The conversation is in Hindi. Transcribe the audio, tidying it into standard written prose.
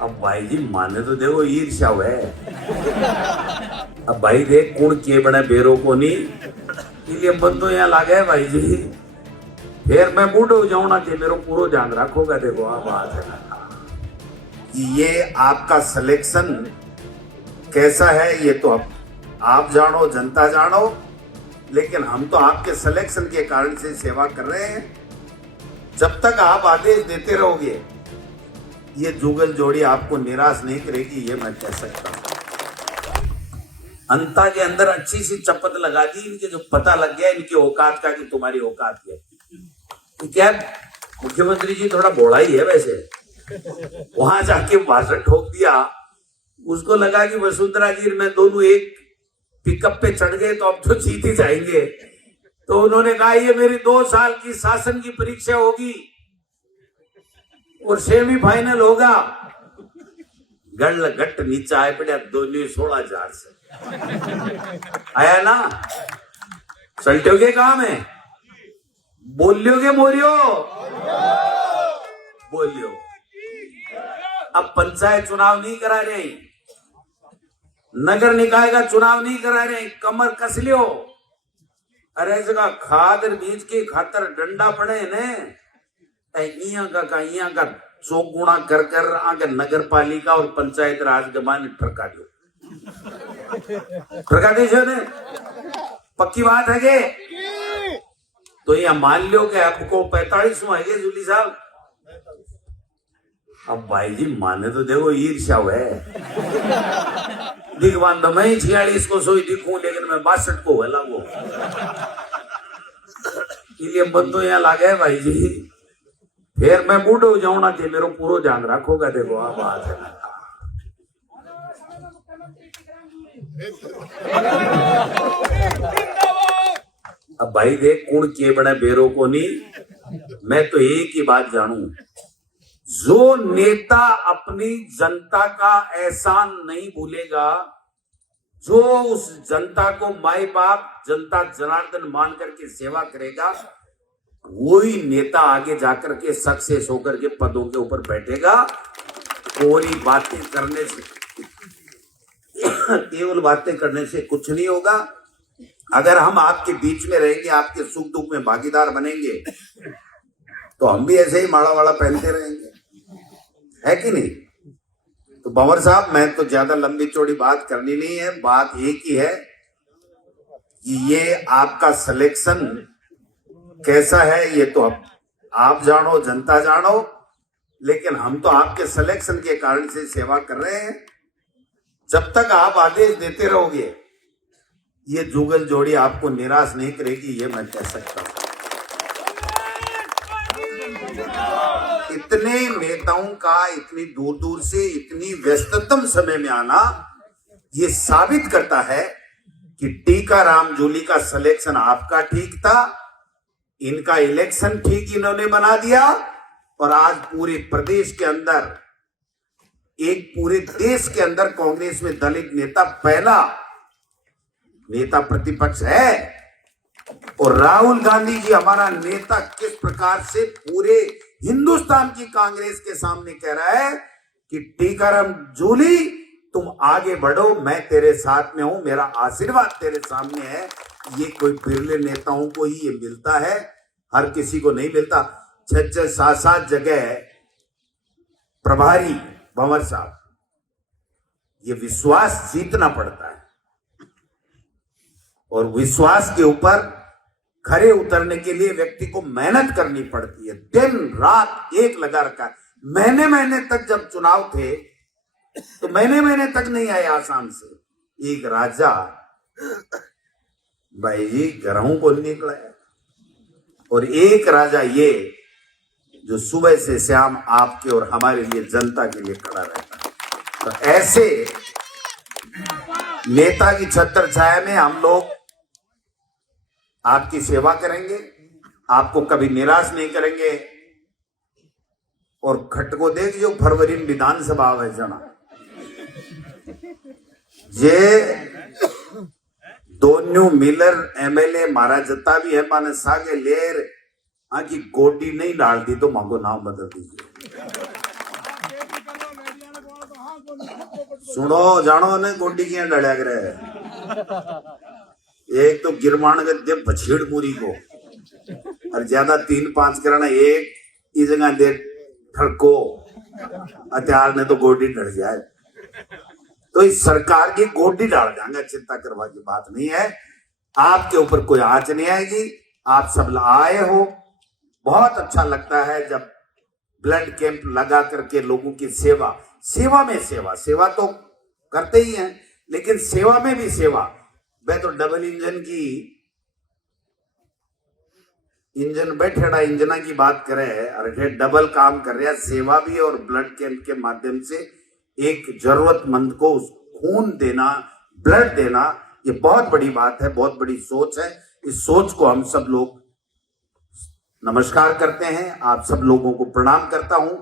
अब भाई जी माने तो देखो ईर्ष्या है। अब भाई देख कुण के बने बेरो को नहीं इसलिए मन तो यहाँ लागे है भाई जी। फिर मैं बूढ़ो हो जाऊं ना कि मेरे पूरा ध्यान रखोगा। देखो आप बात है कि ये आपका सिलेक्शन कैसा है ये तो आप जानो, जनता जानो, लेकिन हम तो आपके सिलेक्शन के कारण से सेवा कर रहे हैं। जब तक आप आदेश देते रहोगे ये जुगल जोड़ी आपको निराश नहीं करेगी, ये मैं कह सकता हूं। अंता के अंदर अच्छी सी चपत लगा दी इनके, जो पता लग गया इनकी औकात का कि तुम्हारी औकात है। क्या मुख्यमंत्री जी थोड़ा भोला ही है वैसे, वहां जाके भाषण ठोक दिया, उसको लगा कि वसुंधरा जी मैं दोनों एक पिकअप पे चढ़ गए तो अब तो जीत ही जाएंगे। तो उन्होंने कहा ये मेरी 2 साल की शासन की परीक्षा होगी और सेमीफाइनल होगा। गल घट नीचा आए पड़ा दोनों 16,000 से आया ना। सल्टोगे काम है, बोलियोगे मोरियो बोलियो। अब पंचायत चुनाव नहीं करा रहे, नगर निकाय का चुनाव नहीं करा रहे, कमर कस लियो। अरे जगह खाद बीज की खातर डंडा पड़े ने इया का 100 गुणा कर कर आगे नगर पालिका और पंचायत राज गमान ठरका दो, ठरका दीजिए ने पक्की बात है के। तो यह मान लो कि आपको 45 है जूली साहब। अब भाई जी माने तो देखो ईर्ष्या है। दिखवान तो मैं 46 को सोई दिखूं लेकिन मैं 62 को है लागू, इसलिए मन तो यहाँ लागे है भाई जी। फिर मैं बूढ़ो हो जाऊं ना कि मेरे पूरा ध्यान रखोगा। देखो आप बात है अब भाई देख कुण के बने बेरो को नहीं। मैं तो एक ही बात जानू, जो नेता अपनी जनता का एहसान नहीं भूलेगा, जो उस जनता को माई बाप जनता जनार्दन मान करके सेवा करेगा, वही नेता आगे जाकर के सक्सेस होकर के पदों के ऊपर बैठेगा। और ही बातें करने से, केवल बातें करने से कुछ नहीं होगा। अगर हम आपके बीच में रहेंगे, आपके सुख दुख में भागीदार बनेंगे, तो हम भी ऐसे ही माड़ा वाड़ा पहनते रहेंगे, है कि नहीं। तो भंवर साहब मैं तो ज्यादा लंबी चौड़ी बात करनी नहीं है, बात एक ही है कि ये आपका सिलेक्शन कैसा है ये तो आप जानो, जनता जानो, लेकिन हम तो आपके सिलेक्शन के कारण से सेवा कर रहे हैं। जब तक आप आदेश देते रहोगे ये जुगल जोड़ी आपको निराश नहीं करेगी, ये मैं कह सकता हूं। इतने नेताओं का इतनी दूर दूर से इतनी व्यस्ततम समय में आना ये साबित करता है कि टीकाराम जूली का सिलेक्शन आपका ठीक था, इनका इलेक्शन ठीक इन्होंने बना दिया। और आज पूरे प्रदेश के अंदर, एक पूरे देश के अंदर कांग्रेस में दलित नेता पहला नेता प्रतिपक्ष है। और राहुल गांधी जी हमारा नेता किस प्रकार से पूरे हिंदुस्तान की कांग्रेस के सामने कह रहा है कि टीकाराम जूली तुम आगे बढ़ो, मैं तेरे साथ में हूं, मेरा आशीर्वाद तेरे सामने है। ये कोई बिरले नेताओं को ही ये मिलता है, हर किसी को नहीं मिलता। 6-6, 7-7 जगह प्रभारी भंवर साहब, ये विश्वास जीतना पड़ता है और विश्वास के ऊपर खरे उतरने के लिए व्यक्ति को मेहनत करनी पड़ती है। दिन रात एक लगा रखा है। महीने महीने तक जब चुनाव थे तो महीने महीने तक नहीं आए आसाम से एक राजा, भाई जी ग्रहों को निकला है। और एक राजा ये जो सुबह से शाम आपके और हमारे लिए, जनता के लिए खड़ा रहता है। तो ऐसे नेता की छत्र छाया में हम लोग आपकी सेवा करेंगे, आपको कभी निराश नहीं करेंगे। और खट को देख जो फरवरी में विधानसभा है जना, जे दोनों मिलर एमएलए मारा जता भी है माने सागे लेर हाँ की गोडी नहीं डाल दी तो मांगो नाम बदल दीजिए। सुनो जानो ने गोडी क्या डाला करे। एक तो गिरवाण दे बछेड़ मुरी को और ज्यादा 3-5 करना एक इस जगह दे ठड़को हथियार ने तो गोडी डर जाए। तो इस सरकार की गोडी डाल जाएंगे, चिंता करवा की बात नहीं है। आपके ऊपर कोई आंच नहीं आएगी। आप सब आए हो, बहुत अच्छा लगता है जब ब्लड कैंप लगा करके लोगों की सेवा, सेवा में सेवा, सेवा तो करते ही हैं लेकिन सेवा में भी सेवा। मैं तो डबल इंजन की इंजन बैठेड़ा इंजना की बात करे, अरे डबल काम कर रहा है, सेवा भी और ब्लड कैंप के माध्यम से एक जरूरतमंद को खून देना, ब्लड देना, ये बहुत बड़ी बात है, बहुत बड़ी सोच है। इस सोच को हम सब लोग नमस्कार करते हैं, आप सब लोगों को प्रणाम करता हूं।